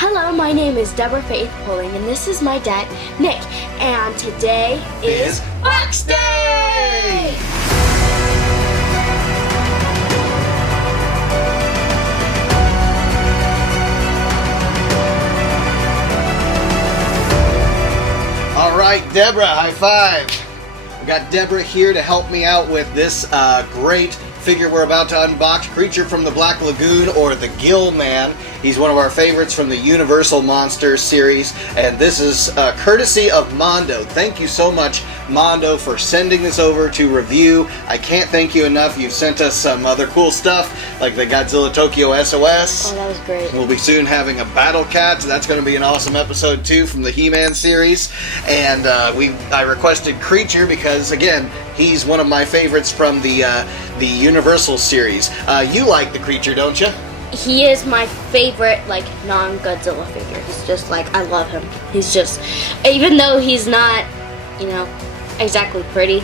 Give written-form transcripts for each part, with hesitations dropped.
Hello, my name is Deborah Faith Pulling, and this is my dad, Nick, and today is Box Day! All right, Deborah, high five. We got Deborah here to help me out with this great figure we're about to unbox, Creature from the Black Lagoon, or the Gill Man. He's one of our favorites from the Universal Monsters series, and this is courtesy of Mondo. Thank you so much, Mondo, for sending this over to review. I can't thank you enough. You've sent us some other cool stuff, like the Godzilla Tokyo SOS. Oh, that was great. We'll be soon having a Battle Cat, so that's going to be an awesome episode too from the He-Man series. And I requested Creature because, again, he's one of my favorites from the Universal series. You like the Creature, don't you? He is my favorite, non-Godzilla figure. He's just, I love him. He's just, even though he's not, exactly pretty.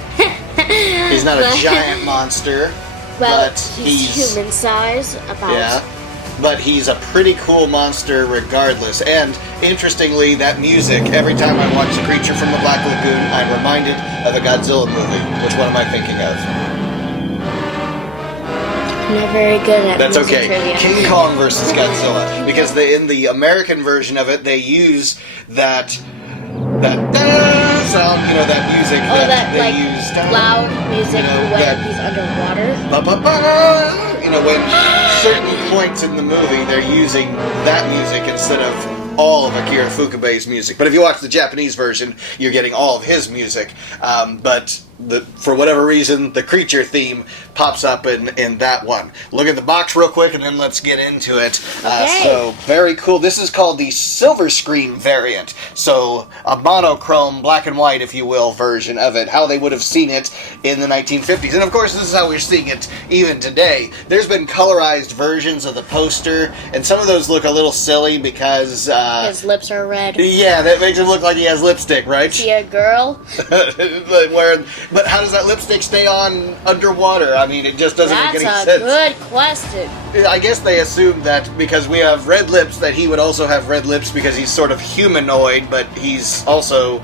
He's not a giant monster, but he's human size, about. Yeah, but he's a pretty cool monster regardless. And interestingly, that music, every time I watch The Creature from the Black Lagoon, I'm reminded of a Godzilla movie. Which one am I thinking of? I'm not very good at That's music okay. trivia. King Kong versus Godzilla, because in the American version of it, they use that sound, that music they use. Loud music when he's underwater. When certain points in the movie, they're using that music instead of all of Akira Ifukube's music. But if you watch the Japanese version, you're getting all of his music. But for whatever reason, the Creature theme pops up in that one. Look at the box real quick, and then let's get into it. Okay. So, very cool. This is called the silver screen variant. So, a monochrome, black and white, if you will, version of it. How they would have seen it in the 1950s. And of course, this is how we're seeing it even today. There's been colorized versions of the poster, and some of those look a little silly because his lips are red. Yeah, that makes it look like he has lipstick, right? Is he a girl? But how does that lipstick stay on underwater? I mean, it just doesn't make any sense. That's a good question. I guess they assumed that because we have red lips, that he would also have red lips because he's sort of humanoid, but he's also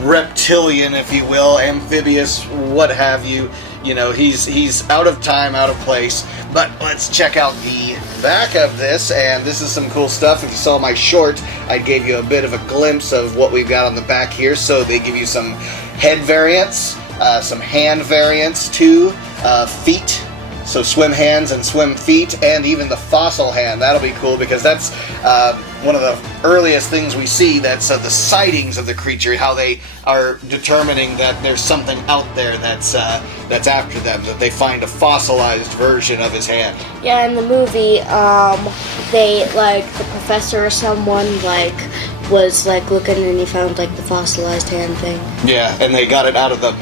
reptilian, if you will, amphibious, what have you. He's out of time, out of place. But let's check out the back of this, and this is some cool stuff. If you saw my short, I gave you a bit of a glimpse of what we've got on the back here. So they give you some head variants, some hand variants too, feet, so swim hands and swim feet, and even the fossil hand. That'll be cool because that's one of the earliest things we see. That's the sightings of the creature, how they are determining that there's something out there that's after them, that they find a fossilized version of his hand. Yeah, in the movie, they, the professor or someone, was looking and he found the fossilized hand thing. Yeah, and they got it out of the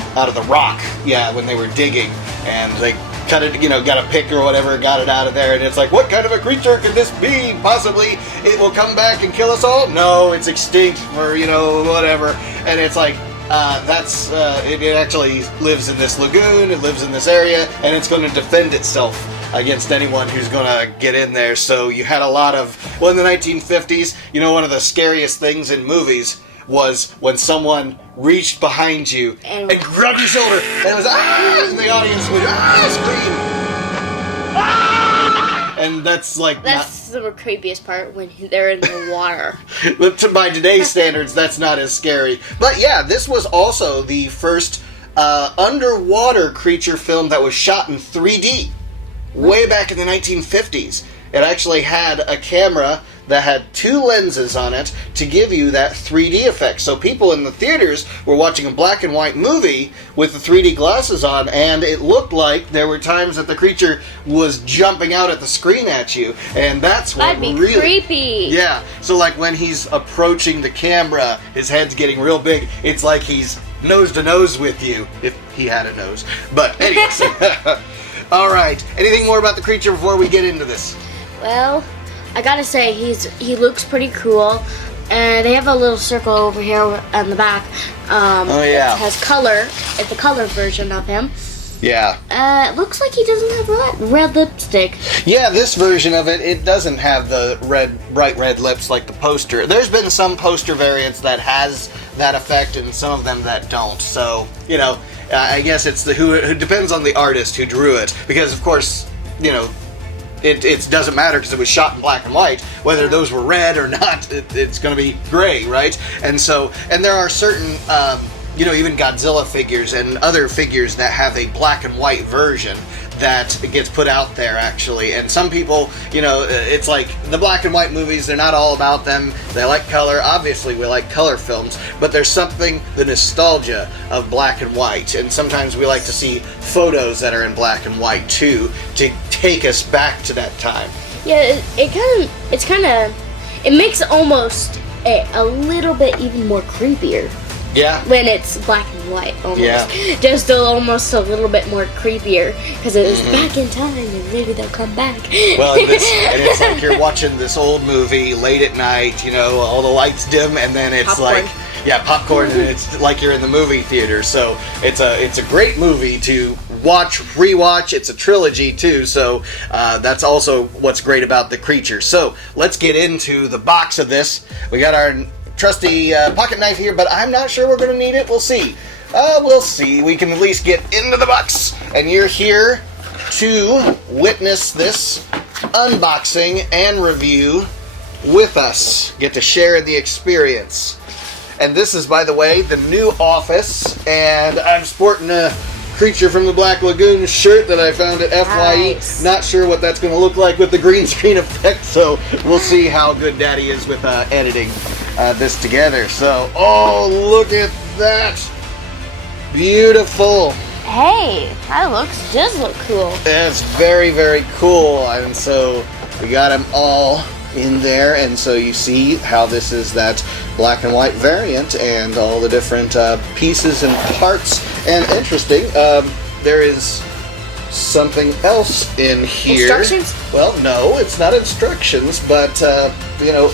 rock. Yeah, when they were digging, and they cut it, got a pick or whatever, got it out of there, and it's like, what kind of a creature could this be? Possibly it will come back and kill us all? No, it's extinct, or whatever. And it's like, it actually lives in this lagoon, it lives in this area, and it's going to defend itself against anyone who's going to get in there. So you had a lot of, in the 1950s, one of the scariest things in movies was when someone reached behind you and grabbed your shoulder, and it was, and the audience would, scream. Ah! And that's the creepiest part, when they're in the water. By today's standards, that's not as scary. But yeah, this was also the first underwater creature film that was shot in 3D. Way back in the 1950s. It actually had a camera that had two lenses on it to give you that 3D effect. So people in the theaters were watching a black and white movie with the 3D glasses on, and it looked like there were times that the creature was jumping out at the screen at you, and that's what That'd be creepy. Yeah, so when he's approaching the camera, his head's getting real big. It's like he's nose to nose with you, if he had a nose. But anyways. All right. Anything more about the creature before we get into this? Well, I gotta say, he looks pretty cool. And they have a little circle over here on the back. Oh yeah. It has color. It's a color version of him. Yeah. It looks like he doesn't have red lipstick. Yeah, this version of it, it doesn't have the bright red lips like the poster. There's been some poster variants that has that effect, and some of them that don't. So, you know, I guess it's who depends on the artist who drew it, because of course, you know, it doesn't matter because it was shot in black and white. Whether those were red or not, it's going to be gray, right? And so, and there are certain. You know, even Godzilla figures and other figures that have a black and white version that gets put out there, actually. And some people, you know, it's like the black and white movies, they're not all about them. They like color. Obviously, we like color films. But there's something, the nostalgia of black and white. And sometimes we like to see photos that are in black and white, too, to take us back to that time. Yeah, it makes it almost a little bit even more creepier. Yeah. When it's black and white, almost. Yeah. Just almost a little bit more creepier, because it is back in time, and maybe they'll come back. Well, and it's like you're watching this old movie late at night, you know, all the lights dim, and then it's Popcorn. popcorn, and it's like you're in the movie theater. So it's a great movie to watch, rewatch. It's a trilogy too, so that's also what's great about the creature. So let's get into the box of this. We got our trusty pocket knife here, but I'm not sure we're going to need it. We'll see. We'll see. We can at least get into the box, and you're here to witness this unboxing and review with us. Get to share in the experience. And this is, by the way, the new office, and I'm sporting a Creature from the Black Lagoon shirt that I found at FYE. Nice. Not sure what that's going to look like with the green screen effect, so we'll see how good Daddy is with editing this together. So, oh, look at that. Beautiful. Hey, that does look cool. That's very, very cool. And so we got them all in there, and so you see how this is that black and white variant and all the different pieces and parts. And interesting, there is something else in here. Instructions? Well, no, it's not instructions, but you know,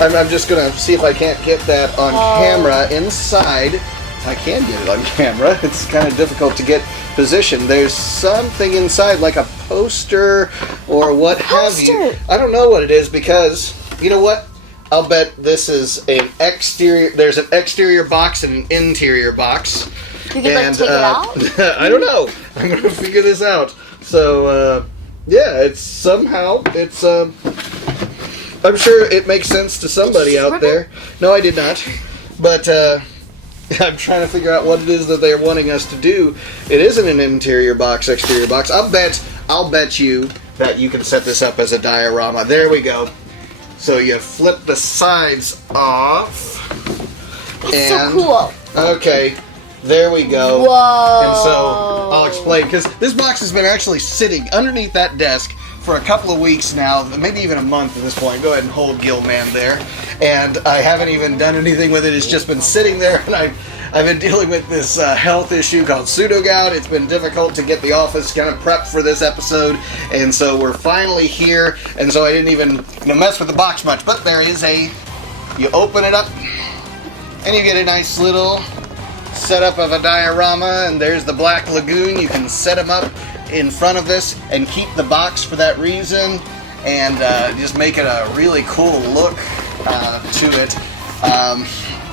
I'm just gonna see if I can't get that on camera inside. I can get it on camera. It's kind of difficult to get positioned. There's something inside, like a poster or what have you. I don't know what it is, because you know what? I'll bet this is an exterior. There's an exterior box and an interior box. You can take it out? I don't know. I'm gonna figure this out. So yeah, it's I'm sure it makes sense to somebody out there. No, I did not. But I'm trying to figure out what it is that they're wanting us to do. It isn't an interior box, exterior box. I'll bet you that you can set this up as a diorama. There we go. So you flip the sides off. It's so cool. Okay, there we go. Whoa. And so I'll explain, because this box has been actually sitting underneath that desk for a couple of weeks now, maybe even a month at this point. Go ahead and hold Gill Man there. And I haven't even done anything with it. It's just been sitting there, and I've been dealing with this health issue called pseudo-gout. It's been difficult to get the office kind of prepped for this episode, and so we're finally here, and so I didn't even mess with the box much. But there is you open it up, and you get a nice little setup of a diorama, and there's the Black Lagoon. You can set them up in front of this and keep the box for that reason, and just make it a really cool look to it.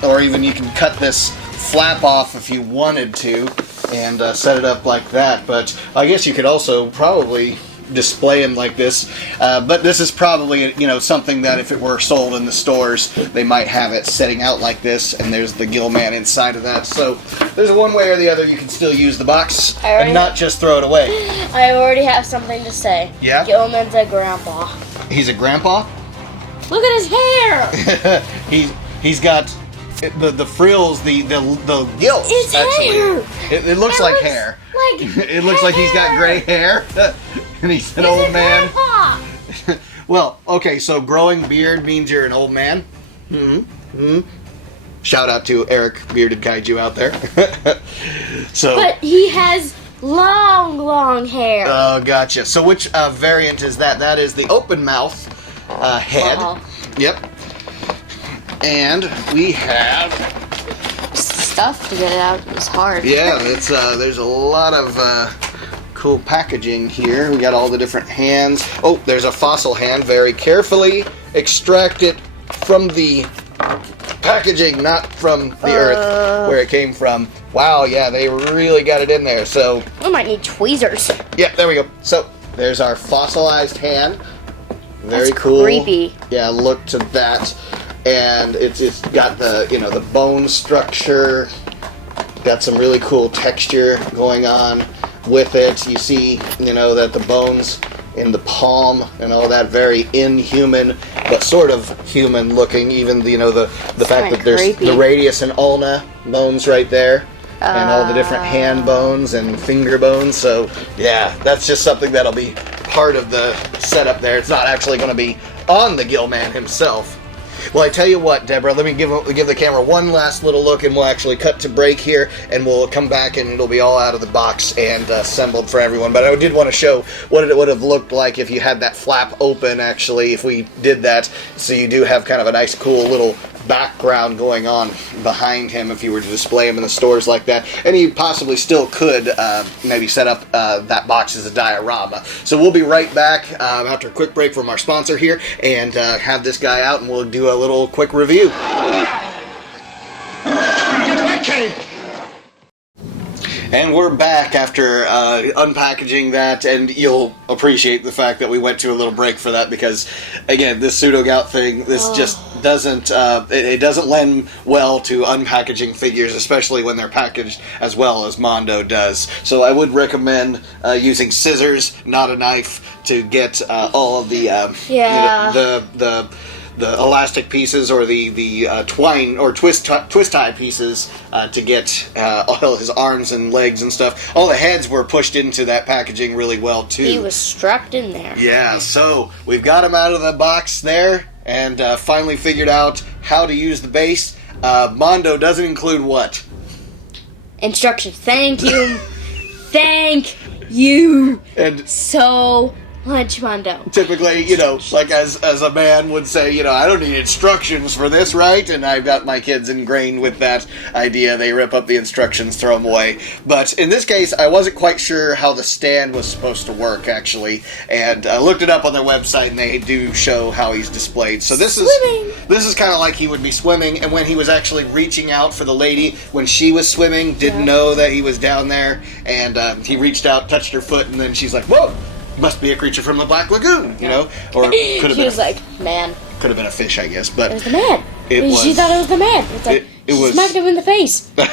Or even you can cut this flap off if you wanted to and set it up like that. But I guess you could also probably display them like this. But this is probably something that if it were sold in the stores, they might have it setting out like this, and there's the Gill Man inside of that. So there's a one way or the other you can still use the box and not just throw it away. I already have something to say. Yeah? Gill Man's a grandpa. He's a grandpa? Look at his hair! He's got the frills, the gills. It's actually. hair! It looks like hair. It looks like he's got gray hair. And he's an old man. Grandpa. Well, okay, so growing beard means you're an old man. Shout out to Eric Bearded Kaiju out there. So. But he has long hair. Oh, gotcha. So which variant is that? That is the open mouth head. Wow. Yep. And we have stuff to get it out. It's hard. Yeah, it's there's a lot of cool packaging here. We got all the different hands. Oh, there's a fossil hand. Very carefully extract it from the packaging, not from the earth where it came from. Wow, yeah, they really got it in there. So We might need tweezers. yeah, there we go. So there's our fossilized hand. Very That's cool. creepy. Yeah, look to that. And it's got the the bone structure. Got some really cool texture going on with it. You see, that the bones in the palm and all that, very inhuman, but sort of human looking. Even the fact that there's creepy. the radius and ulna bones right there, and all the different hand bones and finger bones. So yeah, that's just something that'll be part of the setup there. It's not actually going to be on the Gill Man himself. Well, I tell you what, Deborah, let me give the camera one last little look, and we'll actually cut to break here, and we'll come back, and it'll be all out of the box and assembled for everyone. But I did want to show what it would have looked like if you had that flap open, actually, if we did that. So you do have kind of a nice, cool little background going on behind him if you were to display him in the stores like that. And you possibly still could maybe set up that box as a diorama. So we'll be right back after a quick break from our sponsor here, and have this guy out, and we'll do a little quick review. And we're back after unpackaging that, and you'll appreciate the fact that we went to a little break for that, because again, this pseudo-gout thing, this just doesn't it doesn't lend well to unpackaging figures, especially when they're packaged as well as Mondo does. So I would recommend using scissors, not a knife, to get all of the the elastic pieces, or the twine or twist tie pieces to get all his arms and legs and stuff. All the heads were pushed into that packaging really well too. He was strapped in there. Yeah, so we've got him out of the box there, and finally figured out how to use the base. Mondo doesn't include what? Instructions. Thank you. Thank you And so much, Mondo. typically, like as a man would say, I don't need instructions for this, right? And I've got my kids ingrained with that idea. They rip up the instructions, throw them away. But in this case, I wasn't quite sure how the stand was supposed to work, actually. And I looked it up on their website, and they do show how he's displayed. So this is kind of like he would be swimming, and when he was actually reaching out for the lady, when she was swimming, didn't know that he was down there, and he reached out, touched her foot, and then she's like, whoa! Must be a creature from the Black Lagoon, or could have He been was like, man. could have been a fish, I guess, but It was the man. She was. thought it was the man. It's like, It she was. smacked him in the face. I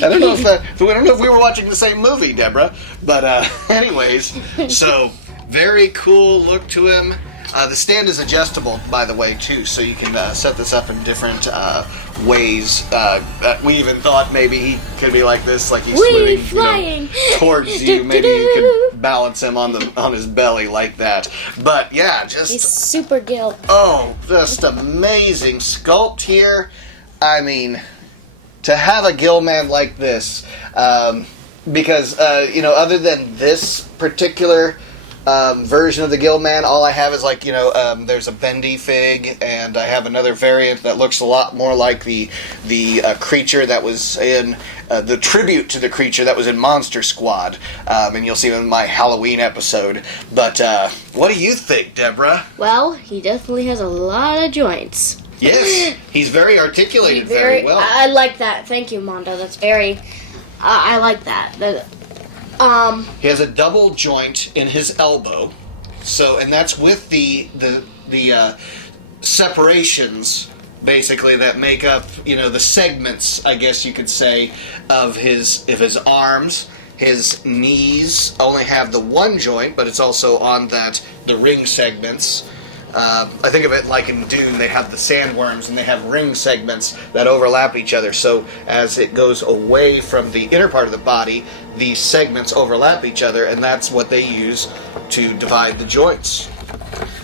don't know if we were watching the same movie, Deborah, but anyways, so very cool look to him. The stand is adjustable, by the way, too, so you can set this up in different ways. We even thought maybe he could be like this, like he's swimming flying towards you. Maybe you could balance him on his belly like that. But yeah, He's super Gill. just amazing sculpt here. I mean, to have a Gill Man like this, because other than this particular version of the Gill Man, all I have is there's a bendy fig, and I have another variant that looks a lot more like the creature that was in the tribute to the creature that was in Monster Squad, and you'll see him in my Halloween episode. But what do you think, Deborah? Well, he definitely has a lot of joints. Yes, he's very articulated very well. I like that. Thank you, Mondo. That's very. I like that. He has a double joint in his elbow, and that's with the separations, basically, that make up the segments, I guess you could say, of his arms. His knees only have the one joint, but it's also on the ring segments. I think of it like in Dune, they have the sandworms, and they have ring segments that overlap each other. So as it goes away from the inner part of the body, these segments overlap each other, and that's what they use to divide the joints.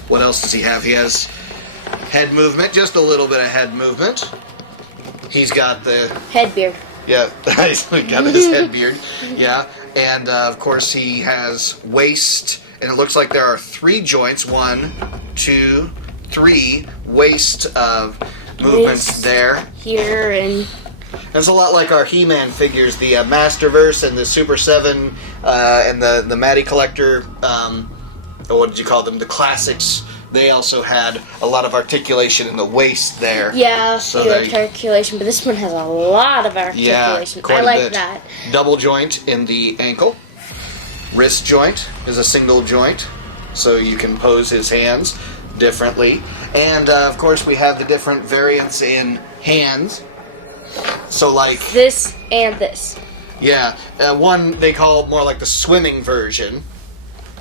What else does he have? He has head movement, just a little bit of head movement. He's got the head beard. Yeah, he's got his head beard. Yeah, and of course he has waist. And it looks like there are 3 joints, 1, 2, 3 waist movements there. Here and It's a lot like our He-Man figures, the Masterverse and the Super 7 and the Matty Collector, what did you call them, the classics. They also had a lot of articulation in the waist there. Yeah, articulation, but this one has a lot of articulation. Yeah, quite I like a bit. that. Double joint in the ankle. Wrist joint is a single joint, so you can pose his hands differently. And, of course, we have the different variants in hands. So, like... This and this. Yeah. One they call more like the swimming version.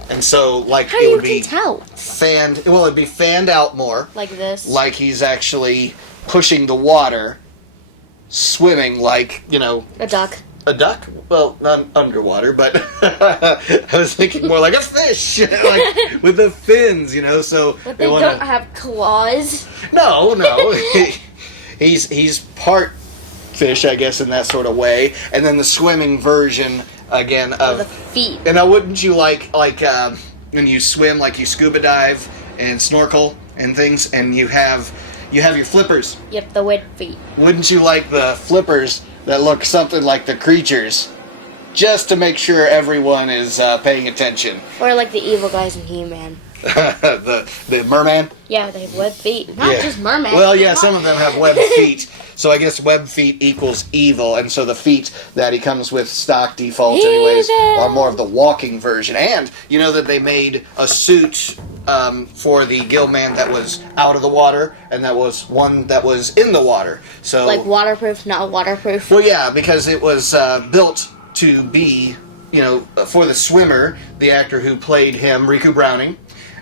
And so, like, How it you would be can tell? fanned... Well, it'd be fanned out more. Like this? Like he's actually pushing the water, swimming like, you know... A duck. A duck? Well, not underwater, but I was thinking more like a fish, like with the fins, you know. So But they don't have claws. No. he's part fish, I guess, in that sort of way, and then the swimming version again of the feet. And now, wouldn't you like when you swim, like you scuba dive and snorkel and things, and you have your flippers? Yep, the wet feet. Wouldn't you like the flippers that look something like the creatures, just to make sure everyone is paying attention? Or like the evil guys in He-Man. the merman? Yeah, they have webbed feet. Not just mermaids. Well, yeah, some of them have webbed feet. So I guess webbed feet equals evil, and so the feet that he comes with stock default anyways are more of the walking version. And you know that they made a suit for the Gill Man that was out of the water, and that was one that was in the water. So like waterproof, not waterproof. Well, yeah, because it was built to be, you know, for the swimmer, the actor who played him, Riku Browning,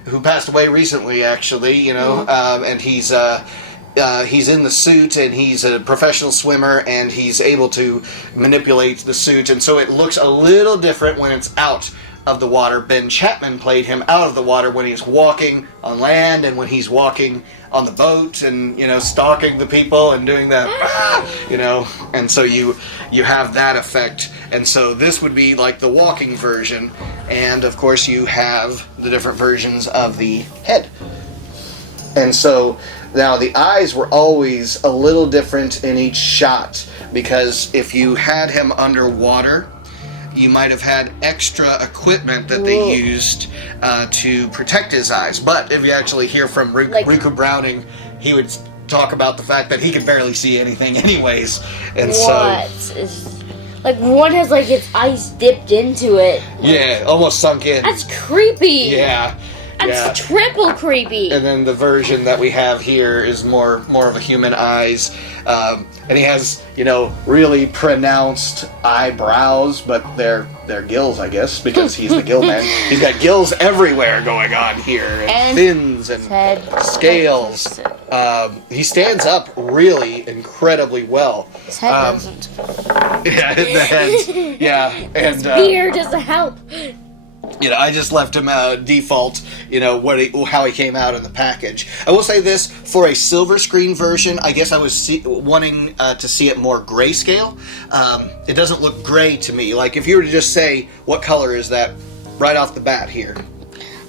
who passed away recently, actually, you know, and he's in the suit, and he's a professional swimmer, and he's able to manipulate the suit, and so it looks a little different when it's out of the water. Ben Chapman played him out of the water when he's walking on land and when he's walking on the boat and, you know, stalking the people and doing that, you know, and so you have that effect. And so this would be like the walking version, and of course you have the different versions of the head. And so now the eyes were always a little different in each shot, because if you had him underwater, you might have had extra equipment that they used to protect his eyes. But if you actually hear from Riku Browning, he would talk about the fact that he could barely see anything anyways. And like one has like its eyes dipped into it. Yeah, almost sunk in. That's creepy. Yeah. That's triple creepy. And then the version that we have here is more of a human eyes. And he has, you know, really pronounced eyebrows, but they're gills, I guess, because he's the Gill Man. He's got gills everywhere going on here, and fins and scales. He stands up really incredibly well. His head doesn't. Yeah, the head. Yeah, and his beard doesn't help. You know, I just left him default, you know, how he came out in the package. I will say this, for a silver screen version, I guess I was wanting to see it more grayscale. It doesn't look gray to me. Like, if you were to just say, what color is that right off the bat here?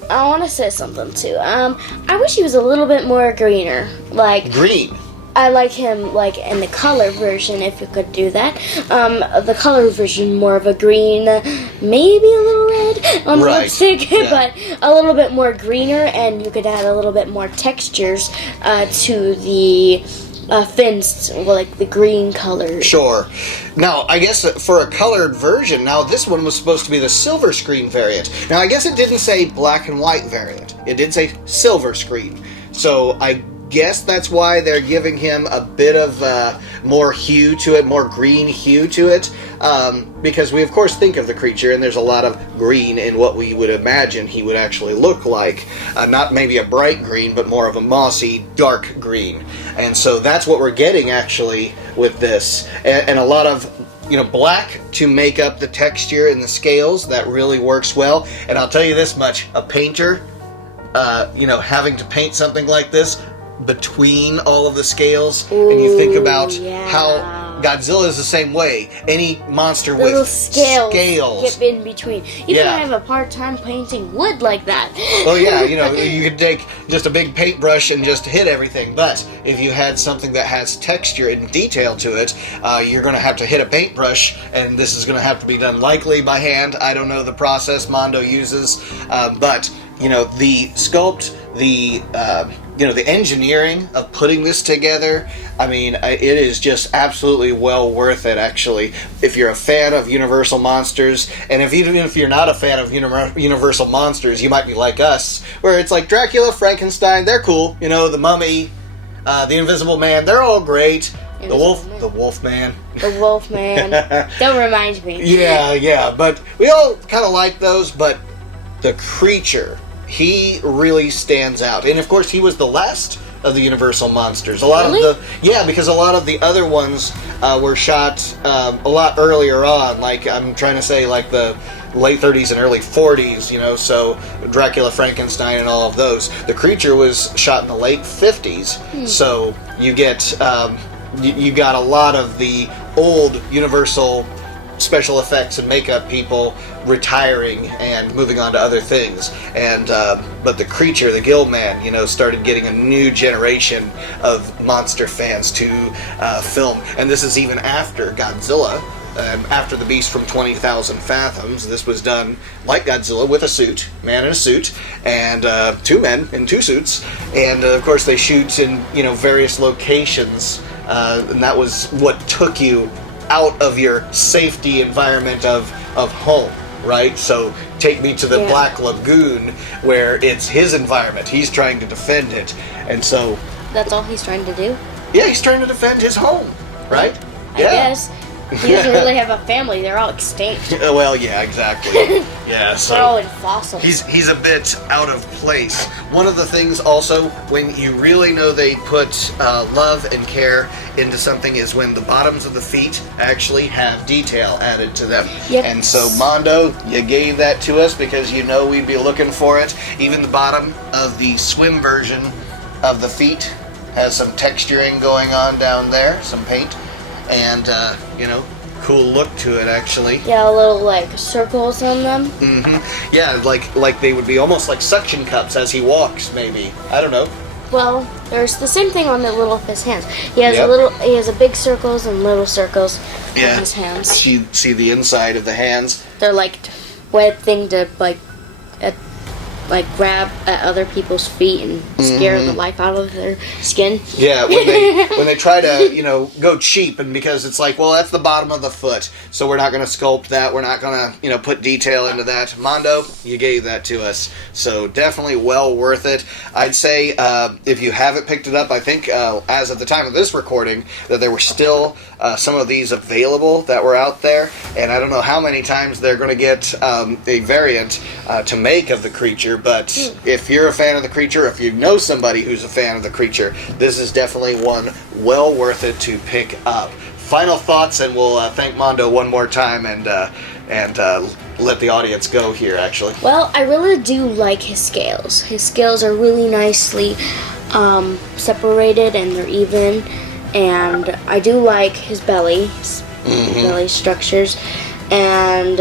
I want to say something, too. I wish he was a little bit more greener. Like green? I like him, like, in the color version, if you could do that. The color version, more of a green, maybe a little red on the lipstick, but a little bit more greener, and you could add a little bit more textures to the fins, like the green color. Sure. Now, I guess for a colored version, now this one was supposed to be the silver screen variant. Now, I guess it didn't say black and white variant. It did say silver screen. So, I guess that's why they're giving him a bit of more hue to it, more green hue to it, because we of course think of the creature, and there's a lot of green in what we would imagine he would actually look like. Not maybe a bright green, but more of a mossy, dark green. And so that's what we're getting actually with this, and a lot of, you know, black to make up the texture and the scales. That really works well. And I'll tell you this much, a painter, you know, having to paint something like this between all of the scales, and you think about how Godzilla is the same way. Any monster Little with scales scales get in between. Even I have a hard time painting wood like that. Oh yeah, you could take just a big paintbrush and just hit everything. But if you had something that has texture and detail to it, you're going to have to hit a paintbrush, and this is going to have to be done likely by hand. I don't know the process Mondo uses, but the sculpt, the engineering of putting this together, I mean, it is just absolutely well worth it, actually. If you're a fan of Universal Monsters, and even if you're not a fan of Universal Monsters, you might be like us, where it's like Dracula, Frankenstein, they're cool. The Mummy, the Invisible Man, they're all great. The Wolfman. The Wolfman. That reminds me. Yeah, but we all kind of like those, but the creature, he really stands out. And of course, he was the last of the Universal Monsters. Because a lot of the other ones were shot a lot earlier on. Like, I'm trying to say, like the late 30s and early 40s, so Dracula, Frankenstein, and all of those. The creature was shot in the late 50s, so you get you got a lot of the old Universal special effects and makeup people retiring and moving on to other things, and but the creature, the Gill Man, started getting a new generation of monster fans to film, and this is even after Godzilla, after the Beast from 20,000 Fathoms. This was done like Godzilla with a suit, man in a suit, and two men in two suits, and of course they shoot in various locations, and that was what took you out of your safety environment of home, right? So take me to the Black Lagoon, where it's his environment. He's trying to defend it, and so that's all he's trying to do. Yeah, he's trying to defend his home, right? I guess. He doesn't really have a family. They're all extinct. Well, yeah, exactly. Yeah, so they're all in fossils. He's a bit out of place. One of the things also, when you really know they put love and care into something, is when the bottoms of the feet actually have detail added to them. Yep. And so, Mondo, you gave that to us because we'd be looking for it. Even the bottom of the swim version of the feet has some texturing going on down there, some paint. And, cool look to it, actually. Yeah, little, circles on them. Mm-hmm. Yeah, like they would be almost like suction cups as he walks, maybe. I don't know. Well, there's the same thing on the little of his hands. He has a big circles and little circles on his hands. You see the inside of the hands? They're, web thing to, grab at other people's feet and scare the life out of their skin. Yeah, when they try to, go cheap, and because it's like, well, that's the bottom of the foot, so we're not going to sculpt that, we're not going to, put detail into that. Mondo, you gave that to us, so definitely well worth it. I'd say, if you haven't picked it up, I think, as of the time of this recording, that there were still some of these available that were out there, and I don't know how many times they're going to get a variant to make of the creature. But if you're a fan of the creature, if you know somebody who's a fan of the creature, this is definitely one well worth it to pick up. Final thoughts, and we'll thank Mondo one more time and let the audience go here, actually. Well, I really do like his scales. His scales are really nicely separated, and they're even. And I do like his belly structures. And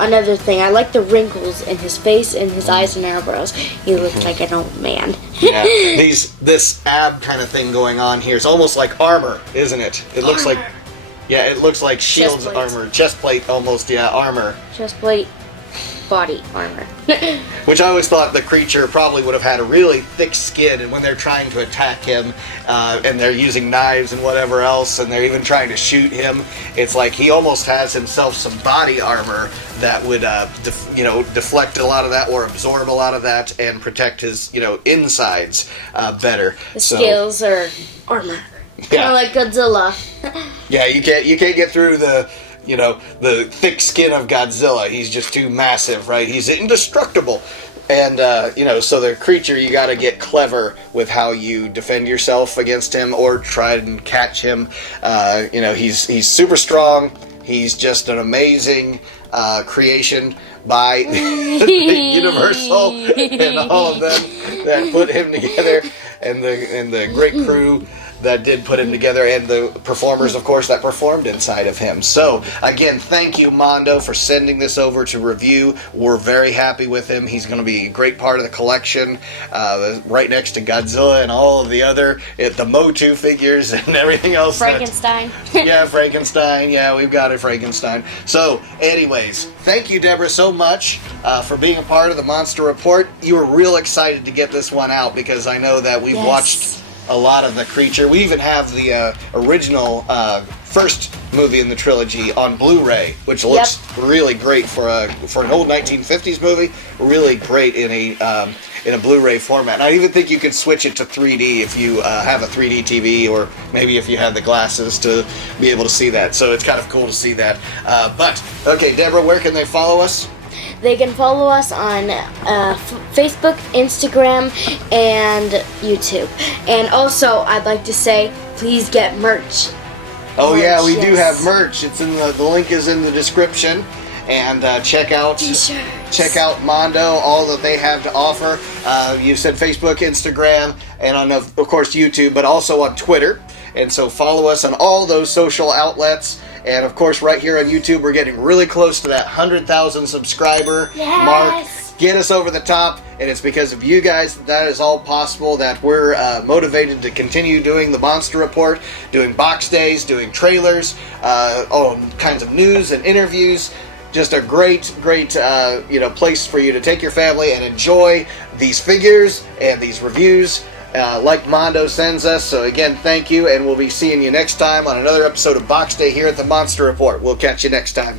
another thing, I like the wrinkles in his face and his eyes and eyebrows. He looks like an old man. Yeah, this ab kind of thing going on here is almost like armor, isn't it? It looks like, it looks like Shield's armor, chest plate almost, armor. Chest plate, body armor. Which I always thought the creature probably would have had a really thick skin, and when they're trying to attack him, and they're using knives and whatever else, and they're even trying to shoot him, it's like he almost has himself some body armor that would, deflect a lot of that or absorb a lot of that and protect his, insides better. The scales are armor. Kind of like Godzilla. Yeah, you can't get through the thick skin of Godzilla. He's just too massive, right? He's indestructible. And, so the creature, you gotta get clever with how you defend yourself against him or try and catch him. He's super strong. He's just an amazing creation by Universal and all of them that put him together, and the great crew that did put him together, and the performers, of course, that performed inside of him. So, again, thank you, Mondo, for sending this over to review. We're very happy with him. He's going to be a great part of the collection, right next to Godzilla and all of the other, the Motu figures and everything else. Frankenstein. Yeah, Frankenstein. Yeah, we've got it, Frankenstein. So, anyways, thank you, Deborah, so much for being a part of the Monster Report. You were real excited to get this one out because I know that we've watched a lot of the creature. We even have the original first movie in the trilogy on Blu-ray, which looks really great for an old 1950s movie. Really great in a Blu-ray format. And I even think you could switch it to 3D if you have a 3D TV, or maybe if you have the glasses to be able to see that. So it's kind of cool to see that. But okay, Deborah, where can they follow us? They can follow us on Facebook, Instagram, and YouTube. And also, I'd like to say, please get merch. Oh yeah, we do have merch. It's in the link is in the description, and check out Mondo, all that they have to offer. You said Facebook, Instagram, and on of course YouTube, but also on Twitter. And so follow us on all those social outlets. And of course, right here on YouTube, we're getting really close to that 100,000 subscriber mark. Get us over the top, and it's because of you guys that is all possible, that we're motivated to continue doing the Monster Report, doing box days, doing trailers, all kinds of news and interviews. Just a great place for you to take your family and enjoy these figures and these reviews like Mondo sends us. So again, thank you, and we'll be seeing you next time on another episode of Box Day here at the Monster Report. We'll catch you next time.